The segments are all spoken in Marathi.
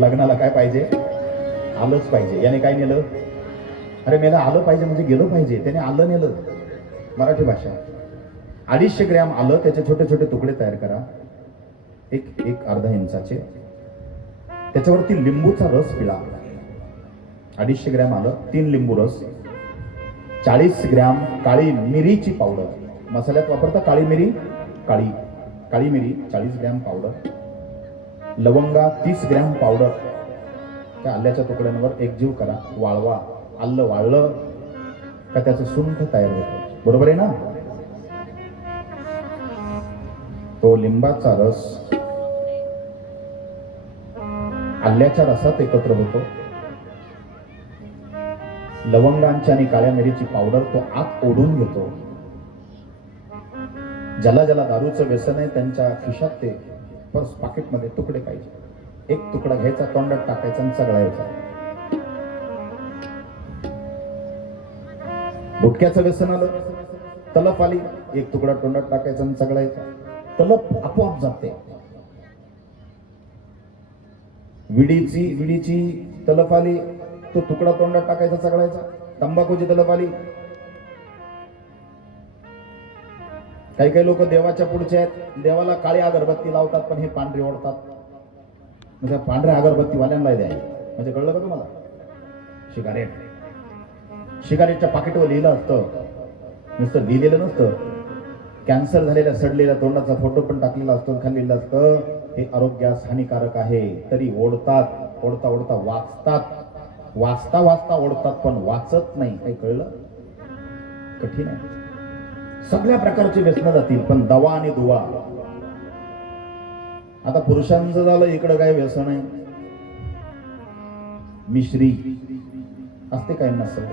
लग्नाला काय पाहिजे? आलंच पाहिजे. याने काय नेलं? अरे मेला आलं पाहिजे म्हणजे गेलं पाहिजे. त्याने आलं नेलं. मराठी भाषा. अडीचशे ग्रॅम आलं त्याचे छोटे छोटे तुकडे तयार करा. एक एक अर्धा इंचाचे. त्याच्यावरती लिंबूचा रस पिळा. अडीचशे ग्रॅम आलं तीन लिंबू रस. चाळीस ग्रॅम काळी मिरीची पावडर. मसाल्यात वापरता काळी मिरी काळी काळी मिरी चाळीस ग्रॅम पावडर. लवंगा तीस ग्रॅम पावडर. त्या आल्याच्या तुकड्यांवर एकजीव करा. वाळवा. आल्लं वाळलं का त्याचं सुंठ तयार होतं. बरोबर आहे ना? तो लिंबाचा रस आल्याच्या रसात एकत्र होतो. लवंगांची आणि काळ्या मिरीची पावडर तो आत ओढून घेतो. ज्याला ज्याला दारूचं व्यसन आहे त्यांच्या खिशात ते पर्स पाकिटमध्ये तुकडे पाहिजे. एक तुकडा घ्यायचा तोंडात टाकायचा आणि चगळायचा गुटक्याचं व्यसन आलं. तलप आली. एक तुकडा तोंडात टाकायचा आणि चगळायचा तलप आपोआप जाते विडीची विडीची तलप आली. तो तुकडा तोंडात टाकायचा चगळायचा तंबाखूची तलप आली. काही काही लोक देवाच्या पुढचे आहेत. देवाला काळी अगरबत्ती लावतात पण हे पांढरे ओढतात. म्हणजे पांढऱ्या अगरबत्तीवाल्यांना द्याय म्हणजे कळलं का तुम्हाला? शिकारेट शिकारेटच्या पाकिटवर लिहिलं असतं. नुसतं लिहिलेलं नसतं. कॅन्सर झालेल्या सडलेल्या तोंडाचा फोटो पण टाकलेला असतो खाली लिहिलं असतं. हे आरोग्यास हानिकारक आहे. तरी ओढतात ओढता ओढता वाचतात. वाचता वाचता ओढतात पण वाचत नाही. काही कळलं? कठीण आहे. सगळ्या प्रकारचे व्यसन जातील पण दवा आणि दुवा. आता पुरुषांचं झालं इकडं काय व्यसन आहे? मिश्री. असते काय नसतं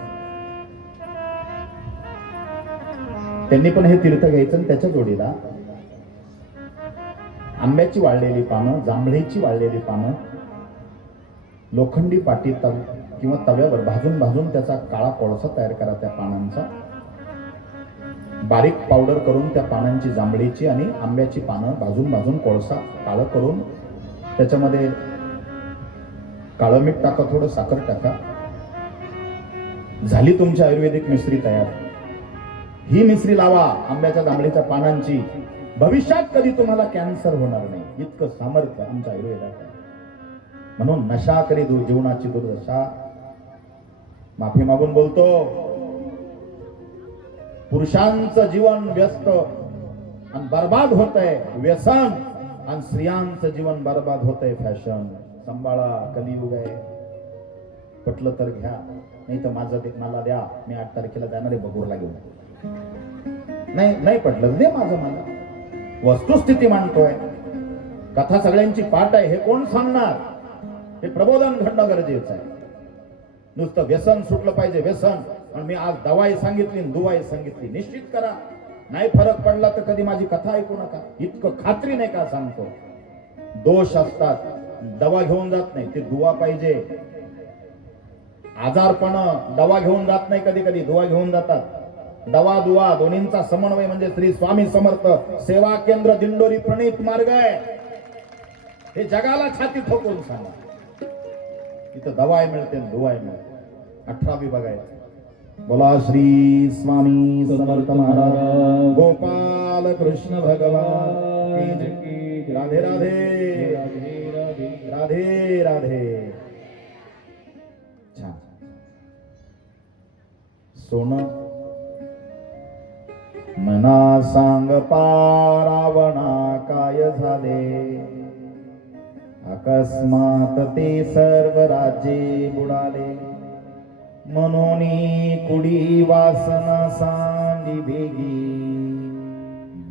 त्यांनी पण हे तीर्थ घ्यायचं आणि त्याच्या जोडीला. आंब्याची वाळलेली पानं जांभळीची वाळलेली पानं लोखंडी पाटी तव किंवा तव्यावर भाजून भाजून त्याचा काळा कोळसा तयार करा त्या पानांचा. बारीक पावडर करून त्या पानांची जांभळीची आणि आंब्याची पानं भाजून भाजून कोळसा काळं करून त्याच्यामध्ये काळं मीठ टाका थोडं साखर टाका. झाली तुमची आयुर्वेदिक मिश्री तयार. ही मिश्री लावा आंब्याच्या जांभळीच्या पानांची. भविष्यात कधी तुम्हाला कॅन्सर होणार नाही. इतकं सामर्थ्य आमच्या आयुर्वेदात म्हणून नशा करी दूर जीवनाची दुर्दशा. माफी मागून बोलतो. पुरुषांचं जीवन व्यस्त आणि बर्बाद होत आहे व्यसन आणि स्त्रियांचं जीवन बर्बाद होत आहे फॅशन सांभाळा कलियुग आहे. पटलं तर घ्या नाही तर माझं ते मला द्या. मी आठ तारखेला जाणार आहे बघूरला घेऊन. नाही नाही पटलं दे माझं मला. वस्तुस्थिती मांडतोय. कथा सगळ्यांची पाठ आहे हे कोण सांगणार? हे प्रबोधन घडणं गरजेचं आहे. नुसतं व्यसन सुटलं पाहिजे व्यसन. पण मी आज दवाई सांगितली आणि दुवाई सांगितली. निश्चित करा. नाही फरक पडला तर कधी माझी कथा ऐकू नका. इतकं खात्री नाही का सांगतो? दोष असतात. दवा घेऊन जात नाही. ते दुवा पाहिजे. आजारपण दवा घेऊन जात नाही कधी कधी. दुवा घेऊन जातात. दवा दुवा दोन्हींचा समन्वय म्हणजे श्री स्वामी समर्थ. सेवा केंद्र दिंडोरी प्रणित मार्ग आहे. हे जगाला छाती ठोकून सांगा. इथं दवाई मिळते दुवाई मिळते. अठरावी बघायचं. बोला श्री स्वामी समर्थ महाराज गोपाल कृष्ण भगवान राधे राधे. राधे राधे. छान. मना सांग पारावणा काय झाले? अकस्मात ते सर्व राज्ये बुडाले. म्हणून कुडी वासना सांडी भेगी।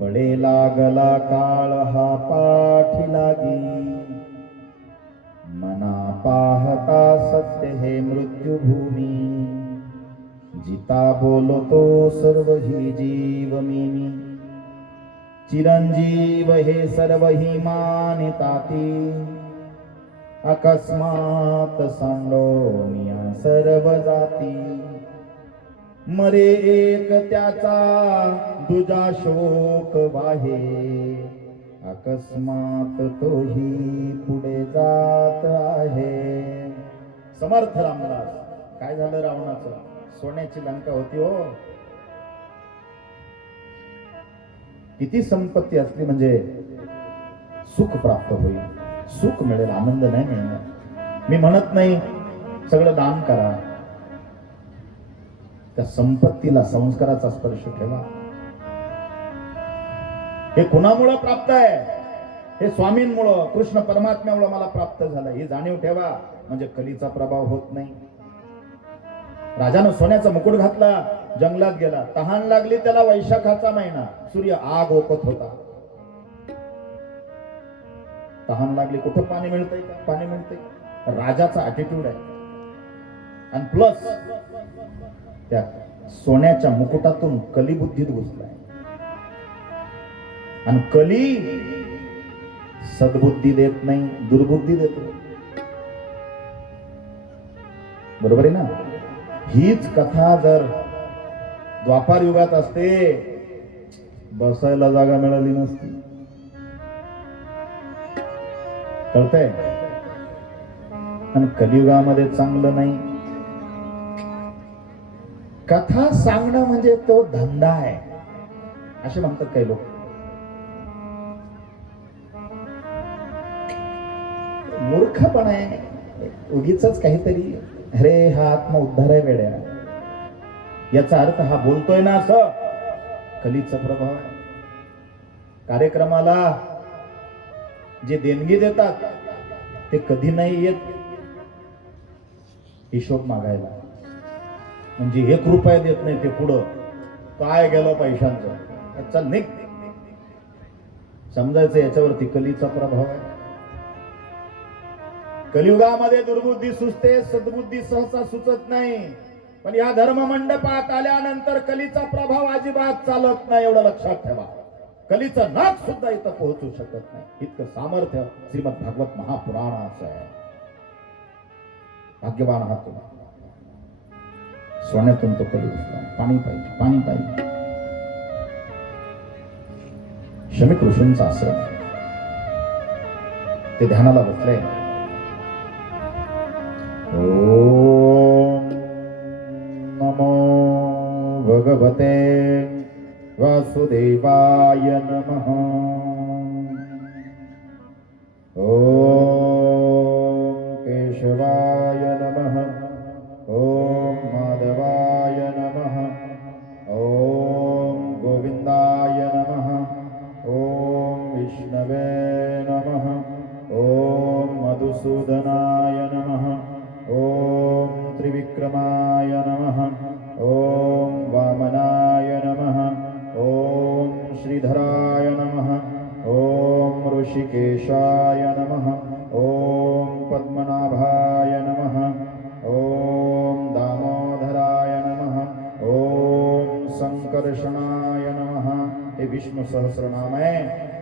बळे लागला काळ हा पाठी लागी। मना पाहता सत्य हे मृत्युभूमी जिता बोलतो सर्व ही जीव मिनी चिरंजीव हे सर्व अकस्मात सांडोनिया सर्व जाती. मरे एक त्याचा दुजा शोक वाहे. अकस्मात तोही पुढे जात आहे. समर्थ रामदास काय झालं रावणाचं? सोन्याची लंका होती हो. किती संपत्ती असली म्हणजे सुख प्राप्त होईल. सुख मिळेल आनंद नाही मिळणार. मी म्हणत नाही सगळं दान करा. त्या संपत्तीला संस्काराचा स्पर्श ठेवा. हे कुणामुळं प्राप्त आहे. हे स्वामींमुळं कृष्ण परमात्म्यामुळं मला प्राप्त झालं. ही जाणीव ठेवा. म्हणजे कलीचा प्रभाव होत नाही. राजानं सोन्याचा मुकुट घातला जंगलात गेला. तहान लागली त्याला वैशाखाचा महिना. सूर्य आग ओकत होता. तहान लागली. कुठं पाणी मिळतंय का? पाणी मिळतंय. राजाचा अटिट्यूड आहे. आणि प्लस त्या सोन्याच्या मुकुटातून कलिबुद्धीत घुसलाय. आणि कली सद्बुद्धी देत नाही दुर्बुद्धी देतो बरोबर आहे ना? हीच कथा जर द्वापार युगात असते बसायला जागा मिळाली नसती. कळतंय? आणि कलियुगामध्ये चांगलं नाही. कथा सांगणं म्हणजे तो धंदा आहे. असे म्हणतात काही लोक. मूर्खपण आहे. उगीच काहीतरी अरे हा आत्म उद्धार आहे वेड्या. याचा अर्थ हा बोलतोय ना असं. कलीचा प्रभाव आहे. कार्यक्रमाला जे देणगी देतात ते कधी नाही येत. हिशोब मागायला. म्हणजे एक रुपया देत नाही ते पुढं. काय गेलं पैशांचं? चल निघ. समजायचं याच्यावरती कलीचा प्रभाव आहे. कलियुगामध्ये दुर्बुद्धी सुचते सद्बुद्धी सहसा सुचत नाही. पण या धर्म मंडपात आल्यानंतर कलीचा प्रभाव अजिबात चालत नाही एवढं लक्षात ठेवा. कलीचं नाक सुद्धा इथं पोहोचू शकत नाही. इतकं सामर्थ्य श्रीमद भागवत महापुराणाचं आहे. भाग्यवान हा तुम्ही. सोन्यातून तो कली उचला पाणी पाहिजे पाणी पाहिजे. शमिक ऋषींचा आश्रम. ते ध्यानाला बसले. ओम नमो भगवते वासुदेवाय नमः। ओम केशवाय नमः। ओम माधवाय नमः। ओम गोविंदाय नमः। ओम विष्णवे नमः। ओम मधुसूदनाय नमः। ओम त्रिविक्रमाय नमः हे विष्णू सहस्रनाम आहे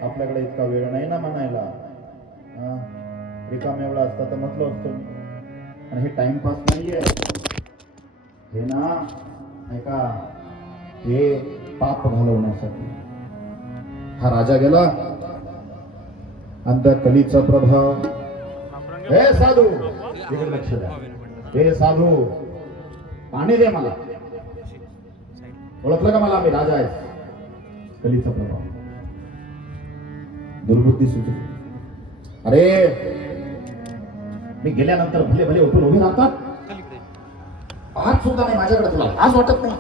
आपल्याकडे इतका वेळ नाही ना म्हणायला. रिकाम एवढा असता तर म्हटलं असतो. आणि हे टाइमपास नाहीये. हे ना ऐका हे पाप घालवण्यासाठी. हा राजा गेला. आणि त्या कलीचा प्रभाव. हे साधू इकडे लक्ष द्या. हे साधू पाणी दे मला. ओळखलं का मला? मी राजा आहे कलीचा प्रभाव. दुर्बुद्धी सुचत. अरे मी गेल्यानंतर भले भले उठून उभे राहतात. आज सुद्धा नाही माझ्याकडे तुला. आज वाटत नाही.